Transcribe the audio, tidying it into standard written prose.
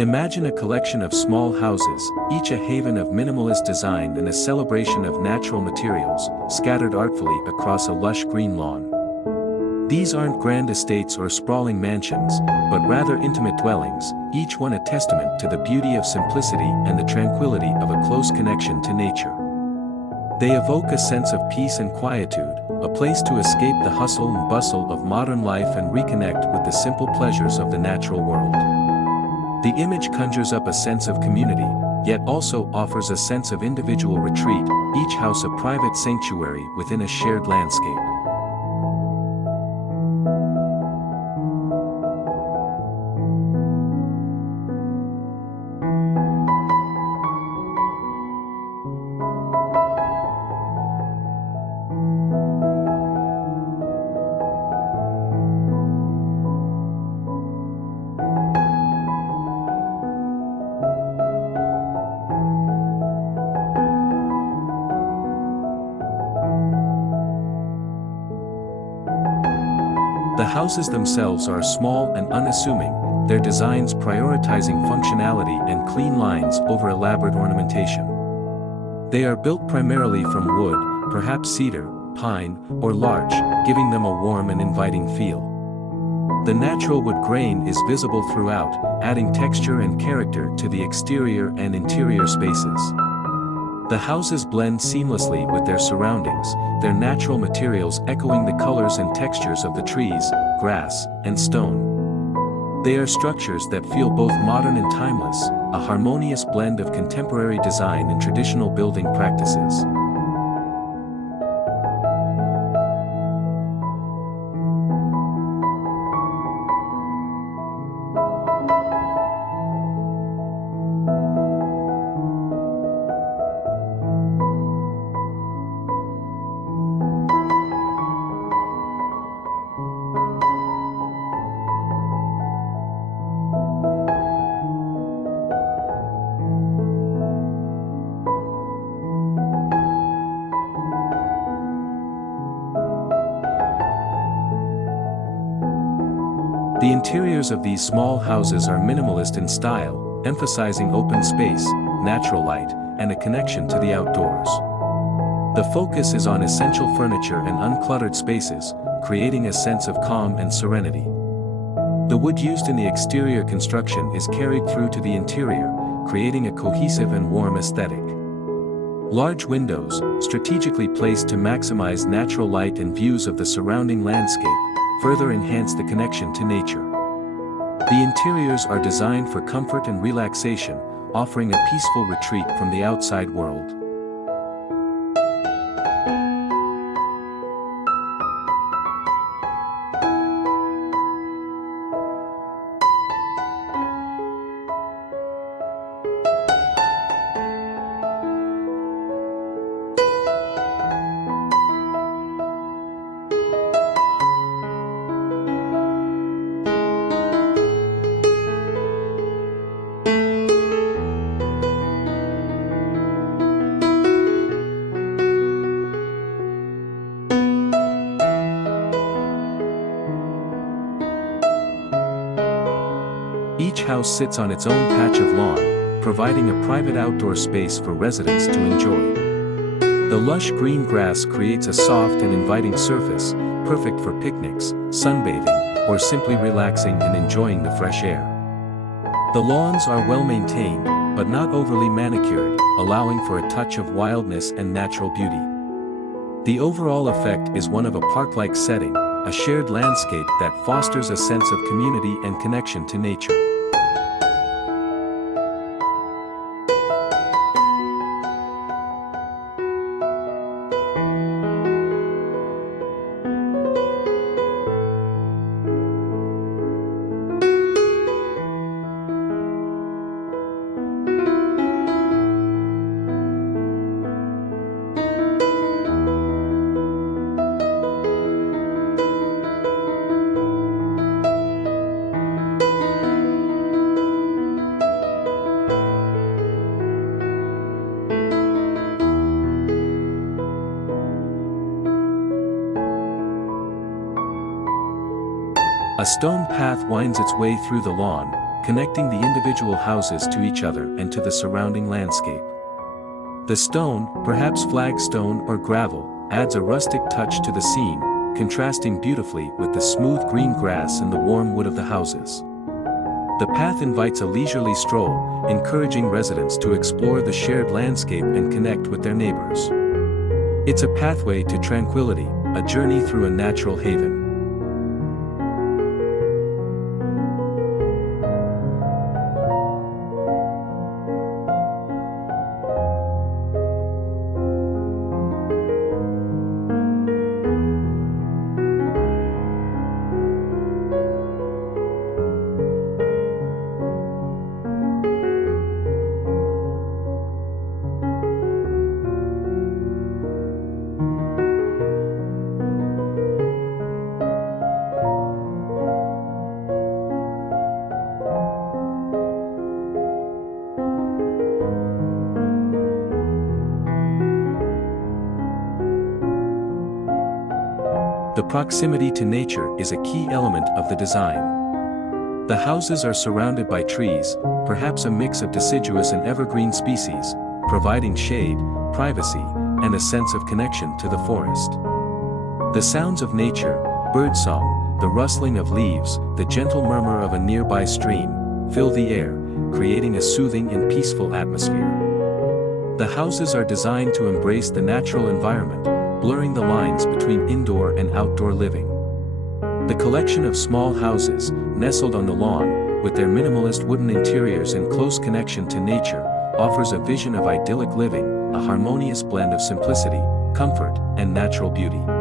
Imagine a collection of small houses, each a haven of minimalist design and a celebration of natural materials, scattered artfully across a lush green lawn. These aren't grand estates or sprawling mansions, but rather intimate dwellings, each one a testament to the beauty of simplicity and the tranquility of a close connection to nature. They evoke a sense of peace and quietude, a place to escape the hustle and bustle of modern life and reconnect with the simple pleasures of the natural world. The image conjures up a sense of community, yet also offers a sense of individual retreat, each house a private sanctuary within a shared landscape. The houses themselves are small and unassuming, their designs prioritizing functionality and clean lines over elaborate ornamentation. They are built primarily from wood, perhaps cedar, pine, or larch, giving them a warm and inviting feel. The natural wood grain is visible throughout, adding texture and character to the exterior and interior spaces. The houses blend seamlessly with their surroundings, their natural materials echoing the colors and textures of the trees, grass, and stone. They are structures that feel both modern and timeless, a harmonious blend of contemporary design and traditional building practices. The interiors of these small houses are minimalist in style, emphasizing open space, natural light, and a connection to the outdoors. The focus is on essential furniture and uncluttered spaces, creating a sense of calm and serenity. The wood used in the exterior construction is carried through to the interior, creating a cohesive and warm aesthetic. Large windows, strategically placed to maximize natural light and views of the surrounding landscape, further enhance the connection to nature. The interiors are designed for comfort and relaxation, offering a peaceful retreat from the outside world. Each house sits on its own patch of lawn, providing a private outdoor space for residents to enjoy. The lush green grass creates a soft and inviting surface, perfect for picnics, sunbathing, or simply relaxing and enjoying the fresh air. The lawns are well maintained, but not overly manicured, allowing for a touch of wildness and natural beauty. The overall effect is one of a park-like setting, a shared landscape that fosters a sense of community and connection to nature. A stone path winds its way through the lawn, connecting the individual houses to each other and to the surrounding landscape. The stone, perhaps flagstone or gravel, adds a rustic touch to the scene, contrasting beautifully with the smooth green grass and the warm wood of the houses. The path invites a leisurely stroll, encouraging residents to explore the shared landscape and connect with their neighbors. It's a pathway to tranquility, a journey through a natural haven. The proximity to nature is a key element of the design. The houses are surrounded by trees, perhaps a mix of deciduous and evergreen species, providing shade, privacy, and a sense of connection to the forest. The sounds of nature, birdsong, the rustling of leaves, the gentle murmur of a nearby stream, fill the air, creating a soothing and peaceful atmosphere. The houses are designed to embrace the natural environment, blurring the lines between indoor and outdoor living. The collection of small houses, nestled on the lawn, with their minimalist wooden interiors in close connection to nature, offers a vision of idyllic living, a harmonious blend of simplicity, comfort, and natural beauty.